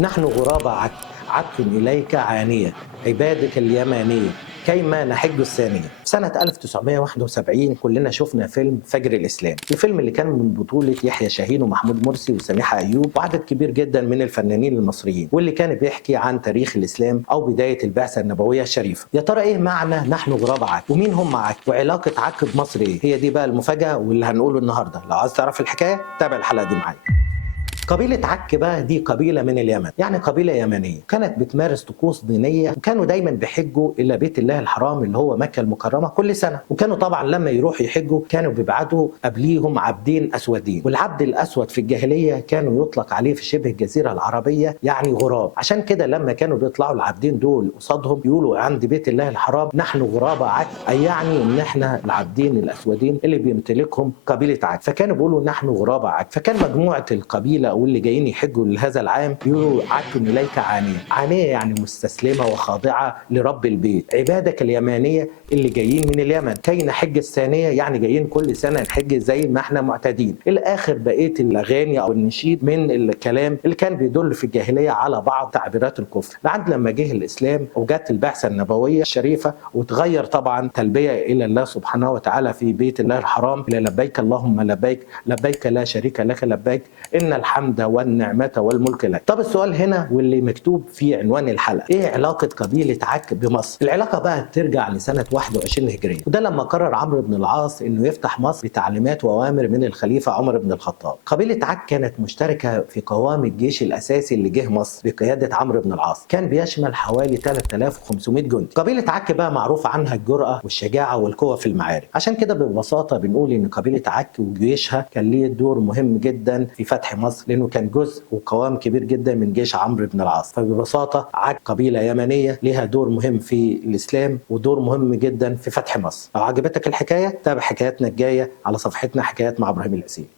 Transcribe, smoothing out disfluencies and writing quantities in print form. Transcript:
نحن غراب عك إليك عانية عبادك اليمانية كيما نحج الثانية. سنة 1971 كلنا شفنا فيلم فجر الإسلام، الفيلم اللي كان من بطولة يحيى شاهين ومحمود مرسي وسميحة أيوب وعدد كبير جدا من الفنانين المصريين، واللي كان بيحكي عن تاريخ الإسلام أو بداية البعثة النبوية الشريفة. يا ترى إيه معنى نحن غراب عك؟ ومين هم عك؟ وعلاقة عك بمصر إيه؟ هي دي بقى المفاجأة واللي هنقوله النهاردة. لو عايز تعرف الحكاية تابع الحلقة دي معايا. قبيلة عك بقى دي قبيلة من اليمن، يعني قبيلة يمنية، كانت بتمارس طقوس دينية، وكانوا دايما بيحجوا إلى بيت الله الحرام اللي هو مكة المكرمة كل سنة. وكانوا طبعا لما يروحوا يحجوا كانوا بيبعتوا قبليهم عبدين أسودين، والعبد الأسود في الجاهلية كانوا يطلق عليه في شبه الجزيرة العربية يعني غراب. عشان كده لما كانوا بيطلعوا العبدين دول قصادهم يقولوا عند بيت الله الحرام نحن غراب عك، أي يعني إن إحنا العبدين الأسودين اللي بيمتلكهم قبيلة عك، فكانوا بيقولوا نحن غراب عك. فكان مجموعة القبيلة واللي جايين يحجوا لهذا العام يقولوا عك إليك عانية. عانية يعني مستسلمة وخاضعة لرب البيت. عبادك اليمانية اللي جايين من اليمن كي نحج الثانية، يعني جايين كل سنة نحج زي ما احنا معتادين. الآخر بقية الأغاني أو النشيد من الكلام اللي كان بيدل في الجاهلية على بعض تعبيرات الكفر، لعند لما جه الإسلام وجت البعثة النبوية الشريفة وتغير طبعا تلبية إلى الله سبحانه وتعالى في بيت الله الحرام إلى لبيك اللهم لبيك لبيك لا شريك لك لبيك إن الحمد والنعمة والملك لك. طب السؤال هنا واللي مكتوب في عنوان الحلقة، ايه علاقة قبيلة عك بمصر؟ العلاقة بقى ترجع لسنة 21 هجرية، وده لما قرر عمرو بن العاص انه يفتح مصر بتعليمات واوامر من الخليفة عمر بن الخطاب. قبيلة عك كانت مشتركة في قوام الجيش الاساسي اللي جه مصر بقيادة عمرو بن العاص، كان بيشمل حوالي 3500 جندي. قبيلة عك بقى معروف عنها الجرأة والشجاعة والقوة في المعارك، عشان كده ببساطة بنقول ان قبيلة عك وجيشها كان ليه دور مهم جدا في فتح مصر، لانه كان جزء وقوام كبير جدا من جيش عمرو بن العاص. فببساطة عك قبيلة يمنية لها دور مهم في الإسلام ودور مهم جدا في فتح مصر. لو عجبتك الحكاية تابع حكاياتنا الجاية على صفحتنا حكايات مع إبراهيم العسيلي.